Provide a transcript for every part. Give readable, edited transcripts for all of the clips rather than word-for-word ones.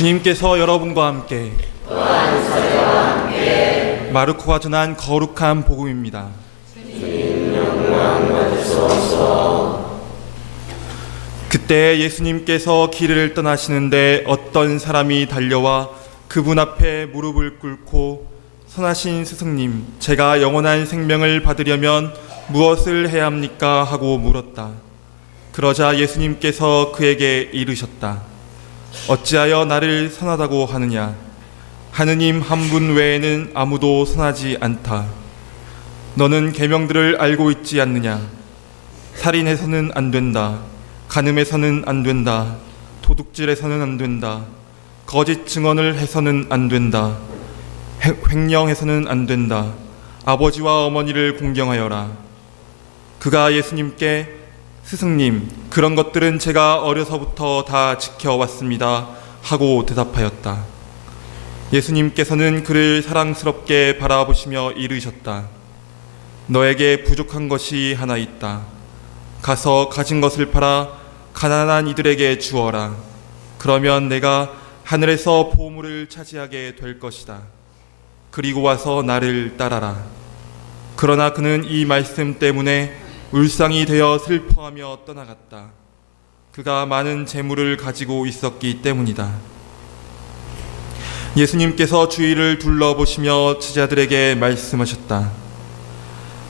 주님께서 여러분과 함께 마르코가 전한 거룩한 복음입니다. 그때 예수님께서 길을 떠나시는데 어떤 사람이 달려와 그분 앞에 무릎을 꿇고 선하신 스승님, 제가 영원한 생명을 받으려면 무엇을 해야 합니까? 하고 물었다. 그러자 예수님께서 그에게 이르셨다. 어찌하여 나를 선하다고 하느냐? 하느님 한 분 외에는 아무도 선하지 않다. 너는 계명들을 알고 있지 않느냐? 살인해서는 안 된다. 간음해서는 안 된다. 도둑질해서는 안 된다. 거짓 증언을 해서는 안 된다. 횡령해서는 안 된다. 아버지와 어머니를 공경하여라. 그가 예수님께 스승님, 그런 것들은 제가 어려서부터 다 지켜왔습니다 하고 대답하였다. 예수님께서는 그를 사랑스럽게 바라보시며 이르셨다. 너에게 부족한 것이 하나 있다. 가서 가진 것을 팔아 가난한 이들에게 주어라. 그러면 내가 하늘에서 보물을 차지하게 될 것이다. 그리고 와서 나를 따라라. 그러나 그는 이 말씀 때문에 울상이 되어 슬퍼하며 떠나갔다. 그가 많은 재물을 가지고 있었기 때문이다. 예수님께서 주위를 둘러보시며 제자들에게 말씀하셨다.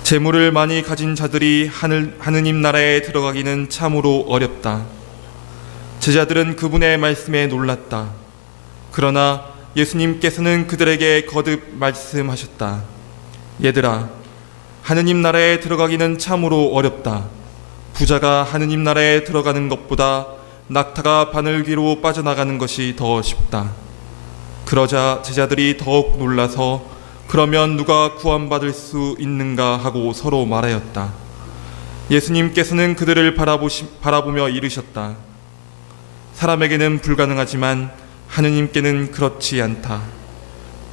재물을 많이 가진 자들이 하느님 나라에 들어가기는 참으로 어렵다. 제자들은 그분의 말씀에 놀랐다. 그러나 예수님께서는 그들에게 거듭 말씀하셨다. 얘들아, 하느님 나라에 들어가기는 참으로 어렵다. 부자가 하느님 나라에 들어가는 것보다 낙타가 바늘귀로 빠져나가는 것이 더 쉽다. 그러자 제자들이 더욱 놀라서 그러면 누가 구원받을 수 있는가 하고 서로 말하였다. 예수님께서는 그들을 바라보며 이르셨다. 사람에게는 불가능하지만 하느님께는 그렇지 않다.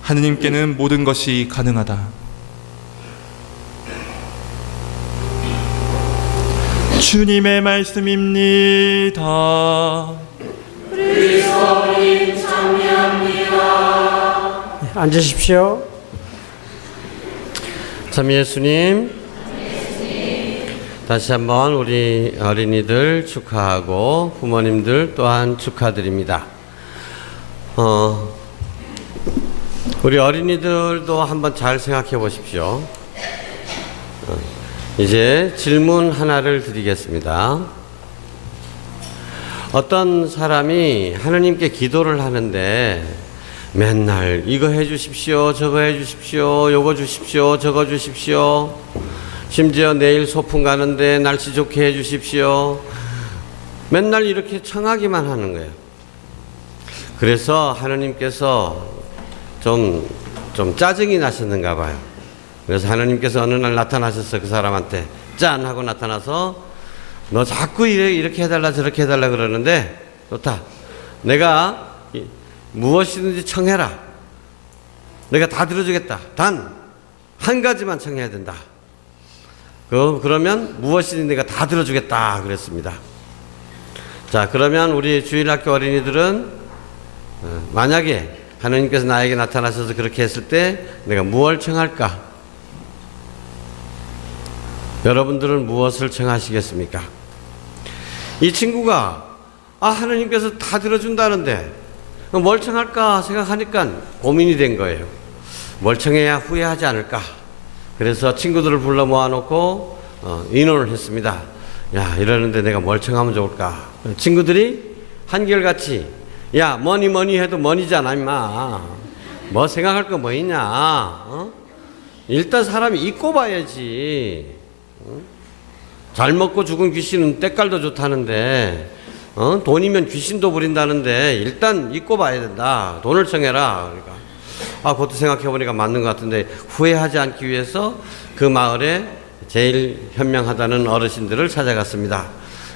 하느님께는 모든 것이 가능하다. 주님의 말씀입니다. 그리스도님 참여합니다. 앉으십시오. 참 예수님, 다시 한번 우리 어린이들 축하하고 부모님들 또한 축하드립니다. 우리 어린이들도 한번 잘 생각해 보십시오. 이제 질문 하나를 드리겠습니다. 어떤 사람이 하느님께 기도를 하는데 맨날 이거 해 주십시오, 저거 해 주십시오, 요거 주십시오, 저거 주십시오, 심지어 내일 소풍 가는데 날씨 좋게 해 주십시오, 맨날 이렇게 청하기만 하는 거예요. 그래서 하느님께서 좀 짜증이 나셨는가 봐요. 그래서 하느님께서 어느 날 나타나셔서 그 사람한테 짠 하고 나타나서 너 자꾸 이렇게 해달라 저렇게 해달라 그러는데 좋다. 내가 무엇이든지 청해라. 내가 다 들어주겠다. 단 한 가지만 청해야 된다. 그러면 무엇이든지 내가 다 들어주겠다 그랬습니다. 자, 그러면 우리 주일학교 어린이들은 만약에 하느님께서 나에게 나타나셔서 그렇게 했을 때 내가 무엇을 청할까? 여러분들은 무엇을 청하시겠습니까? 이 친구가 하느님께서 다 들어준다는데 뭘 청할까 생각하니까 고민이 된 거예요. 뭘 청해야 후회하지 않을까? 그래서 친구들을 불러 모아놓고 의논을 했습니다. 야, 이러는데 내가 뭘 청하면 좋을까? 친구들이 한결같이 야, 뭐니 해도 뭐니잖아 임마. 뭐 생각할 거 뭐 있냐? 일단 사람이 잊고 봐야지. 잘 먹고 죽은 귀신은 때깔도 좋다는데 돈이면 귀신도 부린다는데 일단 잊고 봐야 된다. 돈을 청해라. 그러니까 그것도 생각해보니까 맞는 것 같은데 후회하지 않기 위해서 그 마을에 제일 현명하다는 어르신들을 찾아갔습니다.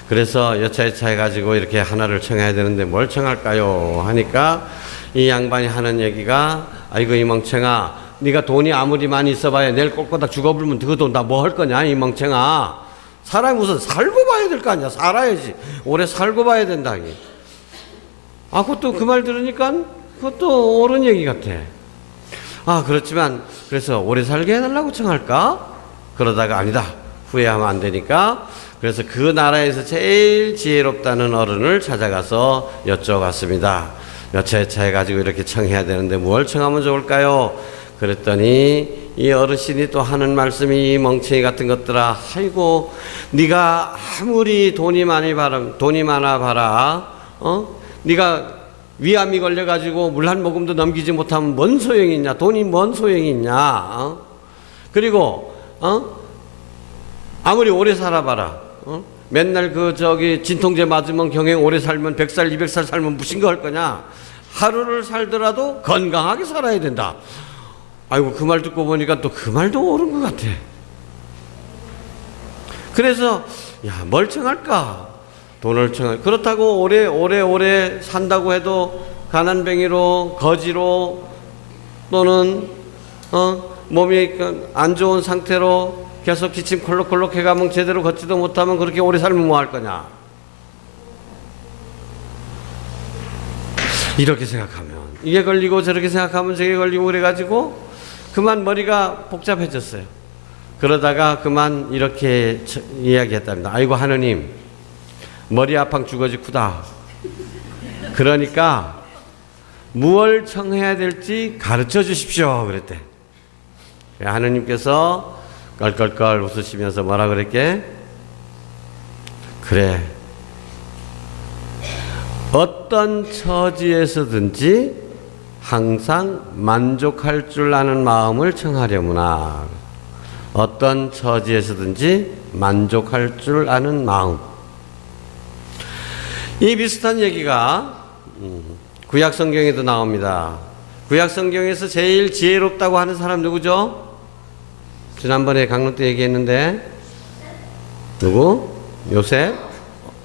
그래서 여차여차 해가지고 이렇게 하나를 청해야 되는데 뭘 청할까요? 하니까 이 양반이 하는 얘기가 아이고 이 멍청아, 네가 돈이 아무리 많이 있어봐야 내일 꼴꼬닥 죽어버리면 그 돈 다 뭐 할 거냐 이 멍청아. 사람이 우선 살고 봐야 될 거 아니야. 살아야지. 오래 살고 봐야 된다. 아, 그것도 그 말 들으니까 그것도 옳은 얘기 같아. 아, 그렇지만 그래서 오래 살게 해달라고 청할까? 그러다가 아니다. 후회하면 안 되니까. 그래서 그 나라에서 제일 지혜롭다는 어른을 찾아가서 여쭤봤습니다. 여차여차해가지고 이렇게 청해야 되는데 뭘 청하면 좋을까요? 그랬더니 이 어르신이 또 하는 말씀이, 멍청이 같은 것들아, 아이고 네가 아무리 돈이 많아 봐라, 네가 위암이 걸려가지고 물 한 모금도 넘기지 못하면 뭔 소용이 있냐? 돈이 뭔 소용이 있냐? 그리고 아무리 오래 살아봐라, 맨날 진통제 맞으면 경행 오래 살면 100살 200살 살면 무슨 거 할 거냐? 하루를 살더라도 건강하게 살아야 된다. 아이고, 그 말 듣고 보니까 또 그 말도 옳은 것 같아. 그래서 야, 뭘 청할까? 돈을 청할. 그렇다고 오래 산다고 해도 가난뱅이로, 거지로, 또는 몸이 안 좋은 상태로 계속 기침 콜록콜록 해가면 제대로 걷지도 못하면 그렇게 오래 살면 뭐 할 거냐? 이렇게 생각하면, 이게 걸리고 저렇게 생각하면 저게 걸리고 그래가지고 그만 머리가 복잡해졌어요. 그러다가 그만 이렇게 이야기했답니다. 아이고, 하느님, 머리 아팡 죽어지구다. 그러니까 무얼 청해야 될지 가르쳐 주십시오. 그랬대. 하느님께서 껄껄껄 웃으시면서 뭐라 그랬게? 그래, 어떤 처지에서든지 항상 만족할 줄 아는 마음을 청하려무나. 어떤 처지에서든지 만족할 줄 아는 마음. 이 비슷한 얘기가 구약 성경에도 나옵니다. 구약 성경에서 제일 지혜롭다고 하는 사람 누구죠? 지난번에 강론 때 얘기했는데 누구? 요셉?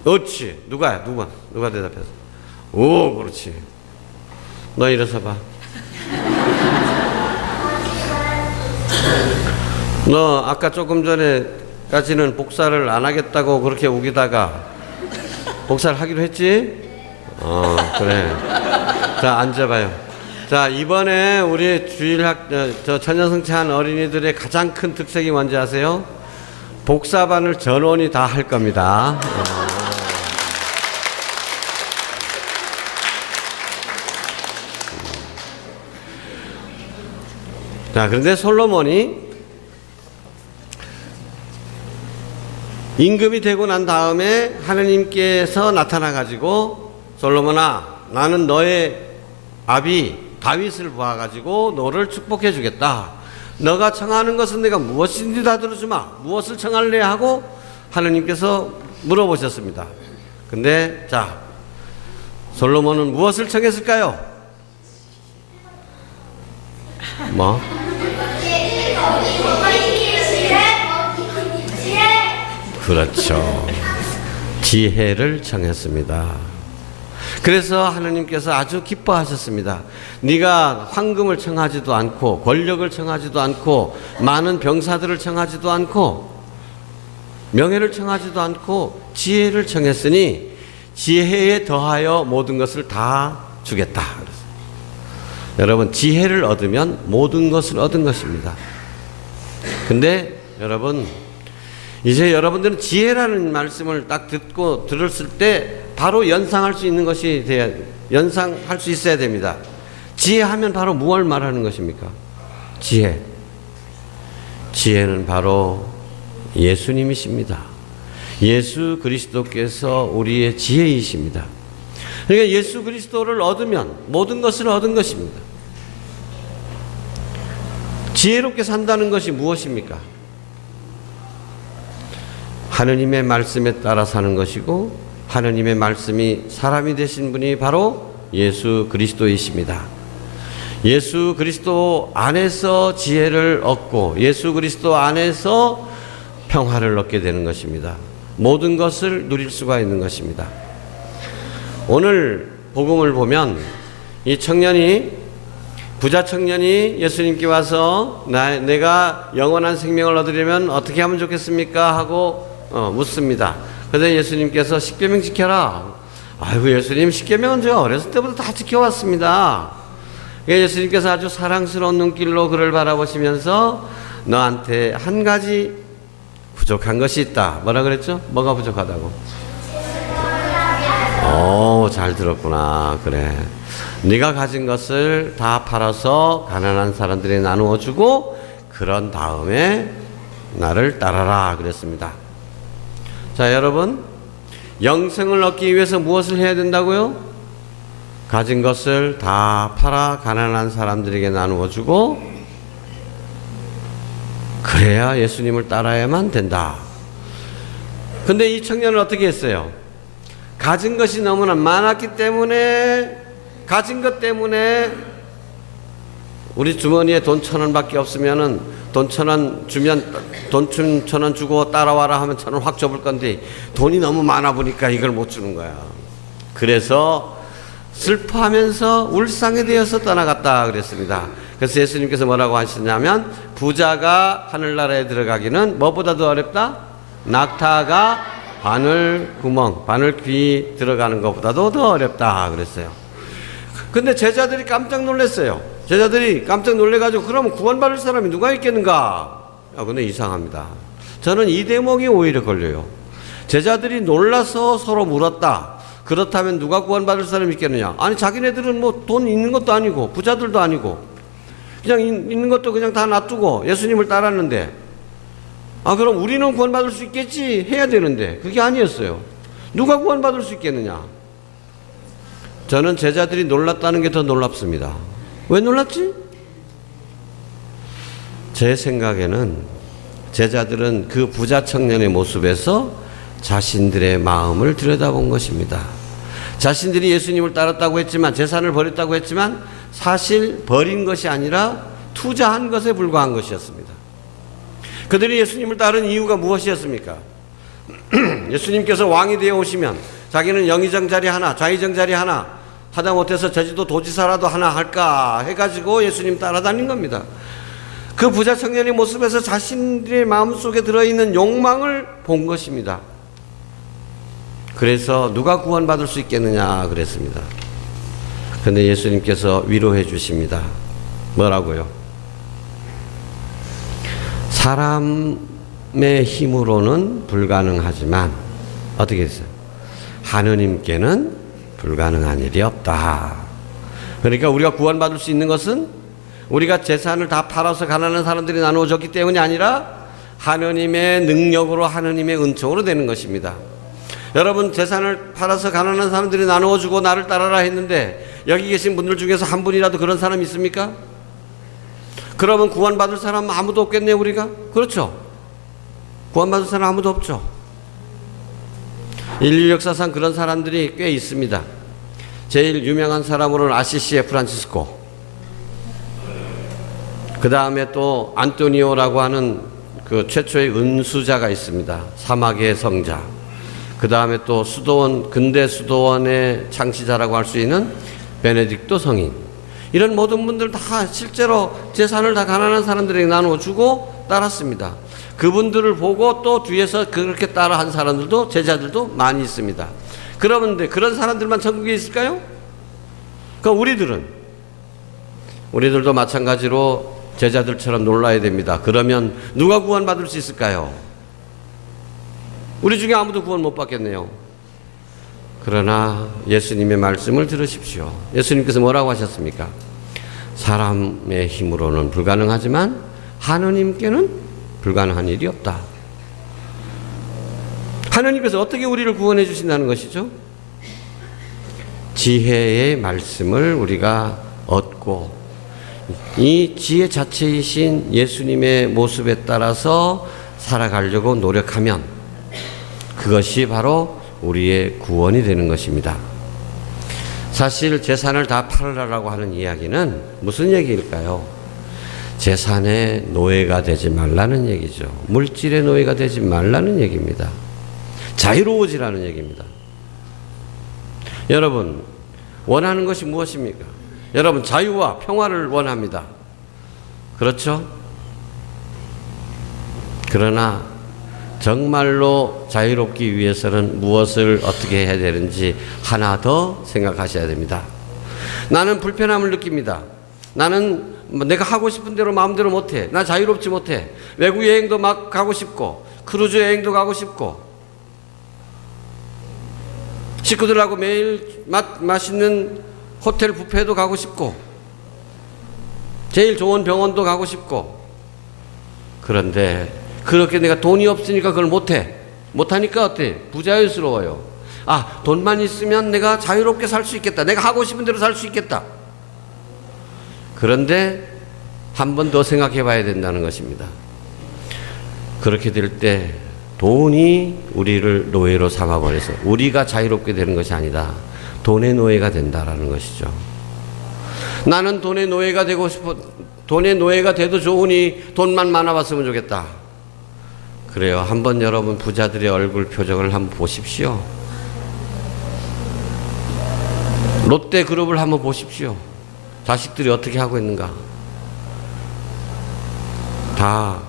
그렇지. 누가 대답했어? 오, 그렇지. 너 일어서 봐. 너 아까 조금 전에까지는 복사를 안 하겠다고 그렇게 우기다가 복사를 하기로 했지? 그래. 자, 앉아봐요. 자, 이번에 우리 천연성취한 어린이들의 가장 큰 특색이 뭔지 아세요? 복사반을 전원이 다 할 겁니다. 자, 그런데 솔로몬이 임금이 되고 난 다음에 하느님께서 나타나 가지고, 솔로몬아, 나는 너의 아비 다윗을 보아가지고 너를 축복해 주겠다. 너가 청하는 것은 내가 무엇인지 다 들어주마. 무엇을 청할래? 하고 하느님께서 물어보셨습니다. 근데 자, 솔로몬은 무엇을 청했을까요? 뭐? 그렇죠. 지혜를 청했습니다. 그래서 하느님께서 아주 기뻐하셨습니다. 네가 황금을 청하지도 않고 권력을 청하지도 않고 많은 병사들을 청하지도 않고 명예를 청하지도 않고 지혜를 청했으니 지혜에 더하여 모든 것을 다 주겠다. 여러분, 지혜를 얻으면 모든 것을 얻은 것입니다. 근데 여러분, 이제 여러분들은 지혜라는 말씀을 딱 들었을 때 바로 연상할 수 있는 것이 연상할 수 있어야 됩니다. 지혜하면 바로 무엇을 말하는 것입니까? 지혜는 바로 예수님이십니다. 예수 그리스도께서 우리의 지혜이십니다. 그러니까 예수 그리스도를 얻으면 모든 것을 얻은 것입니다. 지혜롭게 산다는 것이 무엇입니까? 하느님의 말씀에 따라 사는 것이고, 하느님의 말씀이 사람이 되신 분이 바로 예수 그리스도이십니다. 예수 그리스도 안에서 지혜를 얻고 예수 그리스도 안에서 평화를 얻게 되는 것입니다. 모든 것을 누릴 수가 있는 것입니다. 오늘 복음을 보면 이 부자 청년이 예수님께 와서 내가 영원한 생명을 얻으려면 어떻게 하면 좋겠습니까? 하고 묻습니다. 그래서 예수님께서 십계명 지켜라. 아이고 예수님 십계명은 제가 어렸을 때부터 다 지켜왔습니다. 예수님께서 아주 사랑스러운 눈길로 그를 바라보시면서 너한테 한 가지 부족한 것이 있다. 뭐라 그랬죠? 뭐가 부족하다고? 오, 잘 들었구나. 그래. 네가 가진 것을 다 팔아서 가난한 사람들에 나누어 주고 그런 다음에 나를 따라라 그랬습니다. 자, 여러분, 영생을 얻기 위해서 무엇을 해야 된다고요? 가진 것을 다 팔아 가난한 사람들에게 나누어 주고 그래야 예수님을 따라야만 된다. 근데 이 청년은 어떻게 했어요? 가진 것이 너무나 많았기 때문에, 가진 것 때문에 우리 주머니에 돈 1,000원밖에 없으면은 돈 1,000원 주면 돈 1,000원 주고 따라와라 하면 1,000원 확 줘볼 건데 돈이 너무 많아 보니까 이걸 못 주는 거야. 그래서 슬퍼하면서 울상에 되어서 떠나갔다 그랬습니다. 그래서 예수님께서 뭐라고 하시냐면 부자가 하늘나라에 들어가기는 뭐보다 더 어렵다? 낙타가 바늘 귀 들어가는 것보다도 더 어렵다 그랬어요. 근데 제자들이 깜짝 놀랐어요. 제자들이 깜짝 놀래가지고 그러면 구원받을 사람이 누가 있겠는가? 근데 이상합니다. 저는 이 대목이 오히려 걸려요. 제자들이 놀라서 서로 물었다. 그렇다면 누가 구원받을 사람이 있겠느냐? 아니 자기네들은 뭐 돈 있는 것도 아니고 부자들도 아니고 그냥 있는 것도 그냥 다 놔두고 예수님을 따랐는데 그럼 우리는 구원받을 수 있겠지 해야 되는데 그게 아니었어요. 누가 구원받을 수 있겠느냐? 저는 제자들이 놀랐다는 게 더 놀랍습니다. 왜 놀랐지? 제 생각에는 제자들은 그 부자 청년의 모습에서 자신들의 마음을 들여다본 것입니다. 자신들이 예수님을 따랐다고 했지만 재산을 버렸다고 했지만 사실 버린 것이 아니라 투자한 것에 불과한 것이었습니다. 그들이 예수님을 따른 이유가 무엇이었습니까? 예수님께서 왕이 되어 오시면 자기는 영의정 자리 하나, 좌의정 자리 하나 하다못해서 제주도 도지사라도 하나 할까 해가지고 예수님 따라다닌 겁니다. 그 부자 청년의 모습에서 자신들의 마음속에 들어있는 욕망을 본 것입니다. 그래서 누가 구원받을 수 있겠느냐 그랬습니다. 그런데 예수님께서 위로해 주십니다. 뭐라고요? 사람의 힘으로는 불가능하지만 어떻게 했어요? 하느님께는 불가능한 일이 없다. 그러니까 우리가 구원받을 수 있는 것은 우리가 재산을 다 팔아서 가난한 사람들이 나누어졌기 때문이 아니라 하느님의 능력으로 하느님의 은총으로 되는 것입니다. 여러분 재산을 팔아서 가난한 사람들이 나누어주고 나를 따라라 했는데 여기 계신 분들 중에서 한 분이라도 그런 사람 있습니까? 그러면 구원받을 사람 아무도 없겠네요 우리가? 그렇죠. 구원받을 사람 아무도 없죠. 인류 역사상 그런 사람들이 꽤 있습니다. 제일 유명한 사람으로는 아시시의 프란치스코, 그 다음에 또 안토니오라고 하는 그 최초의 은수자가 있습니다. 사막의 성자. 그 다음에 또 수도원, 근대 수도원의 창시자라고 할 수 있는 베네딕토 성인. 이런 모든 분들 다 실제로 재산을 다 가난한 사람들에게 나누어 주고 따랐습니다. 그분들을 보고 또 뒤에서 그렇게 따라한 사람들도 제자들도 많이 있습니다. 그러면 그런 사람들만 천국에 있을까요? 그럼 우리들도 마찬가지로 제자들처럼 놀라야 됩니다. 그러면 누가 구원받을 수 있을까요? 우리 중에 아무도 구원 못 받겠네요. 그러나 예수님의 말씀을 들으십시오. 예수님께서 뭐라고 하셨습니까? 사람의 힘으로는 불가능하지만 하느님께는 불가능한 일이 없다. 하느님께서 어떻게 우리를 구원해 주신다는 것이죠? 지혜의 말씀을 우리가 얻고 이 지혜 자체이신 예수님의 모습에 따라서 살아가려고 노력하면 그것이 바로 우리의 구원이 되는 것입니다. 사실 재산을 다 팔으라고 하는 이야기는 무슨 얘기일까요? 재산의 노예가 되지 말라는 얘기죠. 물질의 노예가 되지 말라는 얘기입니다. 자유로워지라는 얘기입니다. 여러분 원하는 것이 무엇입니까? 여러분 자유와 평화를 원합니다. 그렇죠? 그러나 정말로 자유롭기 위해서는 무엇을 어떻게 해야 되는지 하나 더 생각하셔야 됩니다. 나는 불편함을 느낍니다. 나는 내가 하고 싶은 대로 마음대로 못해. 나 자유롭지 못해. 외국 여행도 막 가고 싶고, 크루즈 여행도 가고 싶고, 식구들하고 매일 맛있는 호텔 뷔페도 가고 싶고, 제일 좋은 병원도 가고 싶고. 그런데 그렇게 내가 돈이 없으니까 그걸 못해. 못하니까 어때? 부자유스러워요. 아, 돈만 있으면 내가 자유롭게 살 수 있겠다. 내가 하고 싶은 대로 살 수 있겠다. 그런데 한 번 더 생각해 봐야 된다는 것입니다. 그렇게 될 때 돈이 우리를 노예로 삼아버려서 우리가 자유롭게 되는 것이 아니다. 돈의 노예가 된다라는 것이죠. 나는 돈의 노예가 되고 싶어. 돈의 노예가 돼도 좋으니 돈만 많아봤으면 좋겠다. 그래요. 한번 여러분 부자들의 얼굴 표정을 한번 보십시오. 롯데그룹을 한번 보십시오. 자식들이 어떻게 하고 있는가. 다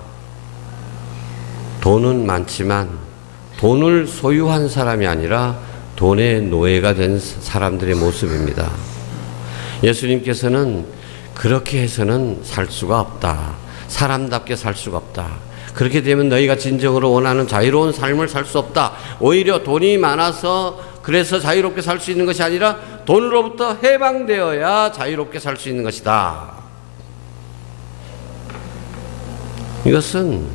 돈은 많지만 돈을 소유한 사람이 아니라 돈의 노예가 된 사람들의 모습입니다. 예수님께서는 그렇게 해서는 살 수가 없다. 사람답게 살 수가 없다. 그렇게 되면 너희가 진정으로 원하는 자유로운 삶을 살 수 없다. 오히려 돈이 많아서 그래서 자유롭게 살 수 있는 것이 아니라 돈으로부터 해방되어야 자유롭게 살 수 있는 것이다. 이것은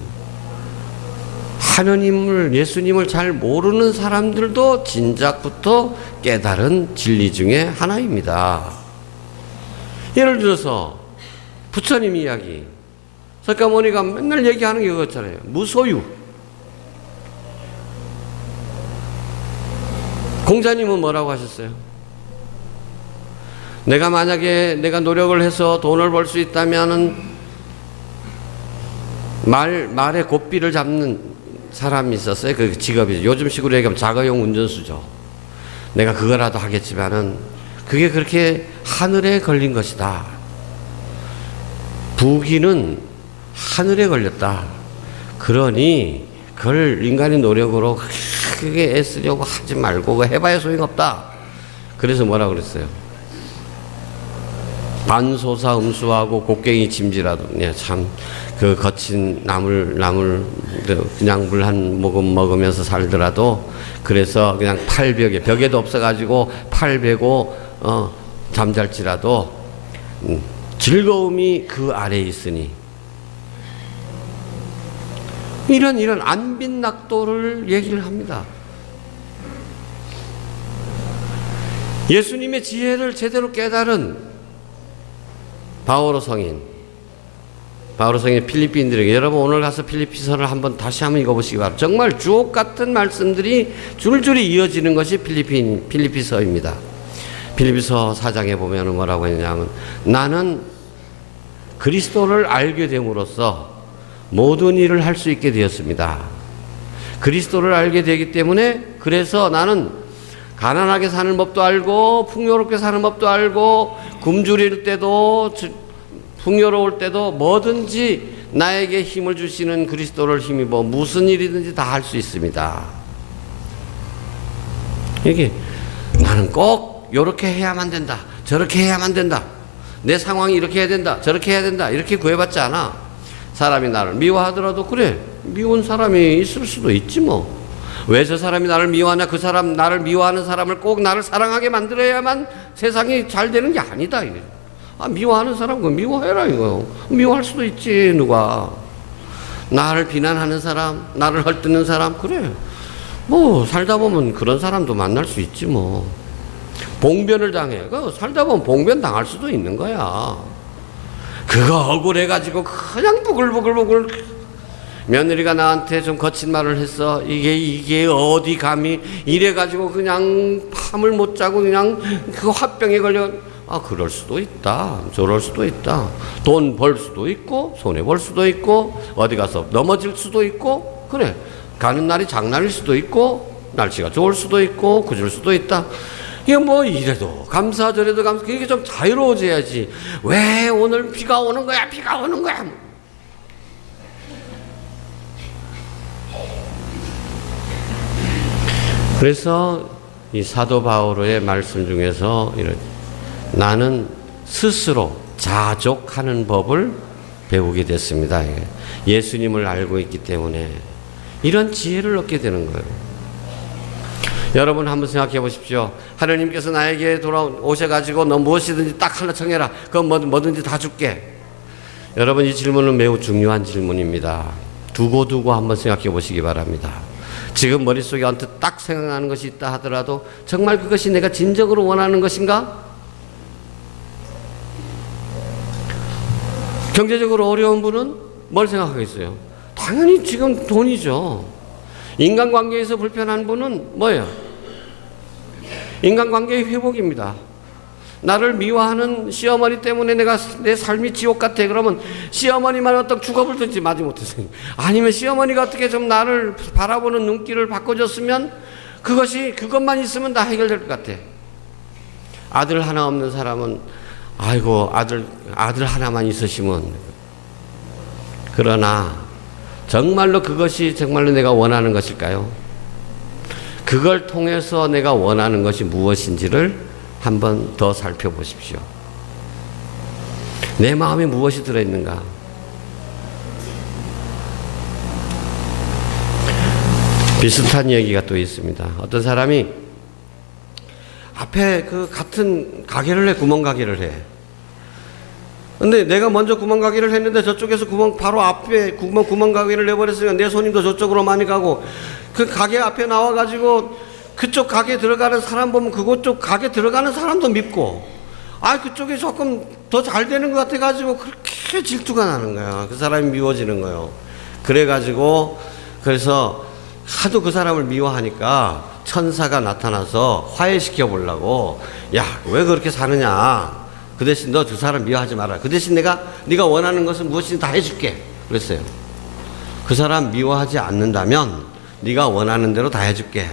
하느님을, 예수님을 잘 모르는 사람들도 진작부터 깨달은 진리 중에 하나입니다. 예를 들어서 부처님 이야기, 석가모니가 맨날 얘기하는 게 그거잖아요. 무소유. 공자님은 뭐라고 하셨어요? 내가 만약에 내가 노력을 해서 돈을 벌 수 있다면은 말의 고삐를 잡는 사람이 있었어요. 그 직업이 요즘 식으로 얘기하면 자가용 운전수죠. 내가 그거라도 하겠지만은 그게 그렇게 하늘에 걸린 것이다. 부귀는 하늘에 걸렸다. 그러니 그걸 인간의 노력으로 크게 애쓰려고 하지 말고 해봐야 소용없다. 그래서 뭐라 그랬어요? 반소사 음수하고 곡괭이 짐지라도 참 그 거친 나물 그냥 물 한 모금 먹으면서 살더라도 그래서 그냥 팔벽에 벽에도 없어가지고 팔 베고 잠잘지라도 즐거움이 그 아래에 있으니 이런 안빈낙도를 얘기를 합니다. 예수님의 지혜를 제대로 깨달은 바오로 성인이 필리핀들에게, 여러분 오늘 가서 필리핀서를 다시 한번 읽어보시기 바랍니다. 정말 주옥 같은 말씀들이 줄줄이 이어지는 것이 필리핀서입니다. 필리핀서 4장에 보면 뭐라고 했냐면, 나는 그리스도를 알게 됨으로써 모든 일을 할 수 있게 되었습니다. 그리스도를 알게 되기 때문에 그래서 나는 가난하게 사는 법도 알고 풍요롭게 사는 법도 알고 굶주릴 때도 풍요로울 때도 뭐든지 나에게 힘을 주시는 그리스도를 힘입어 무슨 일이든지 다 할 수 있습니다. 이게 나는 꼭 이렇게 해야만 된다, 저렇게 해야만 된다, 내 상황이 이렇게 해야 된다, 저렇게 해야 된다, 이렇게 구해봤지 않아. 사람이 나를 미워하더라도 그래, 미운 사람이 있을 수도 있지 뭐. 왜 저 사람이 나를 미워하냐? 그 사람, 나를 미워하는 사람을 꼭 나를 사랑하게 만들어야만 세상이 잘 되는 게 아니다. 이게. 아, 미워하는 사람, 그 미워해라, 이거. 미워할 수도 있지, 누가. 나를 비난하는 사람, 나를 헐뜯는 사람, 그래. 뭐, 살다 보면 그런 사람도 만날 수 있지, 뭐. 봉변을 당해. 살다 보면 봉변 당할 수도 있는 거야. 그거 억울해가지고 그냥 부글부글 며느리가 나한테 좀 거친 말을 했어. 이게 어디 감히 이래가지고 그냥 밤을 못 자고 그냥 그 화병에 걸려. 아, 그럴 수도 있다. 저럴 수도 있다. 돈 벌 수도 있고 손해 볼 수도 있고 어디 가서 넘어질 수도 있고 그래. 가는 날이 장날일 수도 있고 날씨가 좋을 수도 있고 그줄 수도 있다. 이게 뭐 이래도 감사 저래도 감사. 이게 좀 자유로워져야지. 왜 오늘 비가 오는 거야? 비가 오는 거야? 그래서 이 사도 바오로의 말씀 중에서 나는 스스로 자족하는 법을 배우게 됐습니다. 예수님을 알고 있기 때문에 이런 지혜를 얻게 되는 거예요. 여러분 한번 생각해 보십시오. 하나님께서 나에게 돌아오셔가지고 너 무엇이든지 딱 하나 청해라. 그건 뭐든지 다 줄게. 여러분 이 질문은 매우 중요한 질문입니다. 두고 한번 생각해 보시기 바랍니다. 지금 머릿속에 언뜻 딱 생각나는 것이 있다 하더라도 정말 그것이 내가 진정으로 원하는 것인가? 경제적으로 어려운 분은 뭘 생각하겠어요? 당연히 지금 돈이죠. 인간관계에서 불편한 분은 뭐예요? 인간관계의 회복입니다. 나를 미워하는 시어머니 때문에 내 삶이 지옥 같아. 그러면 시어머니만 어떤 죽어볼 든지 마지 못했어요. 아니면 시어머니가 어떻게 좀 나를 바라보는 눈길을 바꿔줬으면 그것만 있으면 다 해결될 것 같아. 아들 하나 없는 사람은 아이고 아들 하나만 있으시면. 그러나 정말로 그것이 정말로 내가 원하는 것일까요? 그걸 통해서 내가 원하는 것이 무엇인지를 한번 더 살펴보십시오. 내 마음에 무엇이 들어있는가? 비슷한 얘기가 또 있습니다. 어떤 사람이 앞에 그 같은 가게를 해, 구멍가게를 해. 근데 내가 먼저 구멍가게를 했는데 저쪽에서 바로 앞에 구멍가게를 내버렸으니까 내 손님도 저쪽으로 많이 가고, 그 가게 앞에 나와가지고 그쪽 가게 들어가는 사람 보면 그쪽 가게 들어가는 사람도 밉고, 그쪽이 조금 더 잘 되는 것 같아가지고 그렇게 질투가 나는 거야. 그 사람이 미워지는 거예요. 그래서 하도 그 사람을 미워하니까 천사가 나타나서 화해시켜 보려고, 야, 왜 그렇게 사느냐. 그 대신 너 두 사람 미워하지 마라. 그 대신 네가 원하는 것은 무엇이든 다 해줄게. 그랬어요. 그 사람 미워하지 않는다면 네가 원하는 대로 다 해줄게.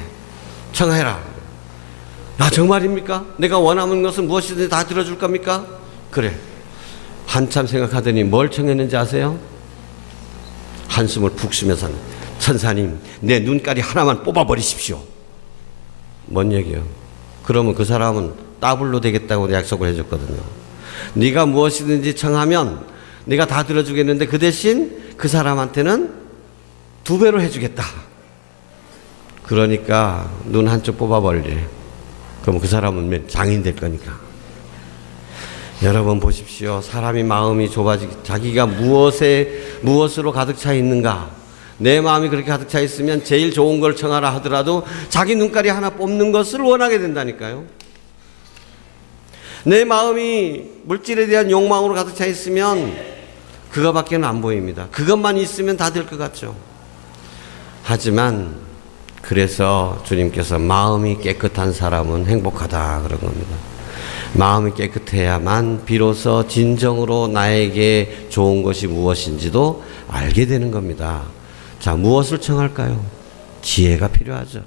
청해라. 정말입니까? 내가 원하는 것은 무엇이든 다 들어줄 겁니까? 그래. 한참 생각하더니 뭘 청했는지 아세요? 한숨을 푹 쉬면서, 천사님, 내 눈깔이 하나만 뽑아버리십시오. 뭔 얘기예요? 그러면 그 사람은 더블로 되겠다고 약속을 해줬거든요. 네가 무엇이든지 청하면 네가 다 들어주겠는데 그 대신 그 사람한테는 2배로 해주겠다. 그러니까 눈 한쪽 뽑아버리래. 그럼 그 사람은 장인 될 거니까. 여러분 보십시오. 사람이 마음이 좁아지기, 자기가 무엇으로 가득 차 있는가. 내 마음이 그렇게 가득 차 있으면 제일 좋은 걸 청하라 하더라도 자기 눈깔이 하나 뽑는 것을 원하게 된다니까요. 내 마음이 물질에 대한 욕망으로 가득 차 있으면 그거밖에는 안 보입니다. 그것만 있으면 다 될 것 같죠. 하지만 그래서 주님께서 마음이 깨끗한 사람은 행복하다 그런 겁니다. 마음이 깨끗해야만 비로소 진정으로 나에게 좋은 것이 무엇인지도 알게 되는 겁니다. 자, 무엇을 청할까요? 지혜가 필요하죠.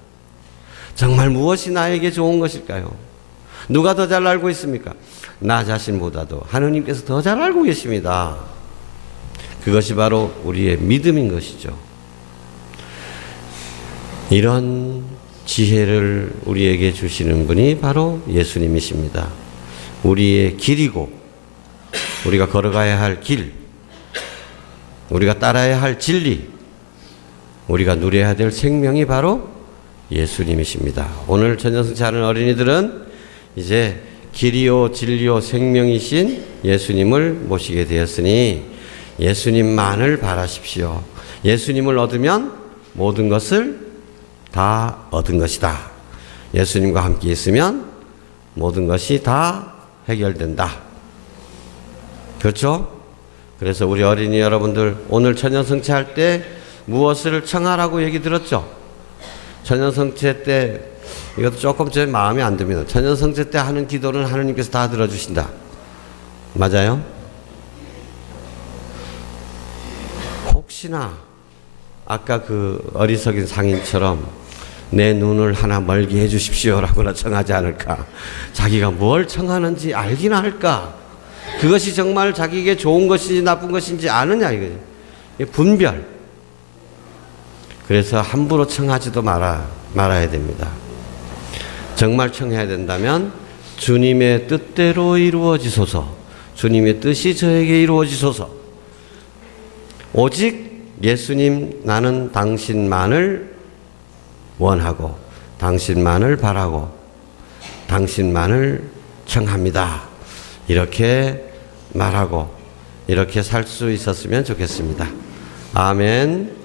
정말 무엇이 나에게 좋은 것일까요? 누가 더 잘 알고 있습니까? 나 자신보다도 하느님께서 더 잘 알고 계십니다. 그것이 바로 우리의 믿음인 것이죠. 이런 지혜를 우리에게 주시는 분이 바로 예수님이십니다. 우리의 길이고, 우리가 걸어가야 할 길, 우리가 따라야 할 진리, 우리가 누려야 될 생명이 바로 예수님이십니다. 오늘 전전승차하는 어린이들은 이제 길이요 진리요 생명이신 예수님을 모시게 되었으니 예수님만을 바라십시오. 예수님을 얻으면 모든 것을 다 얻은 것이다. 예수님과 함께 있으면 모든 것이 다 해결된다. 그렇죠? 그래서 우리 어린이 여러분들 오늘 천연성체할 때 무엇을 청하라고 얘기 들었죠? 천연성체 때 이것도 조금 제 마음에 안 듭니다. 천연성체 때 하는 기도는 하느님께서 다 들어주신다. 맞아요? 혹시나 아까 그 어리석인 상인처럼 내 눈을 하나 멀게 해 주십시오라고나 청하지 않을까? 자기가 뭘 청하는지 알기나 할까? 그것이 정말 자기에게 좋은 것인지 나쁜 것인지 아느냐 이거죠. 분별. 그래서 함부로 청하지도 말아야 됩니다. 정말 청해야 된다면 주님의 뜻대로 이루어지소서, 주님의 뜻이 저에게 이루어지소서, 오직 예수님, 나는 당신만을 원하고 당신만을 바라고 당신만을 청합니다. 이렇게 말하고 이렇게 살 수 있었으면 좋겠습니다. 아멘.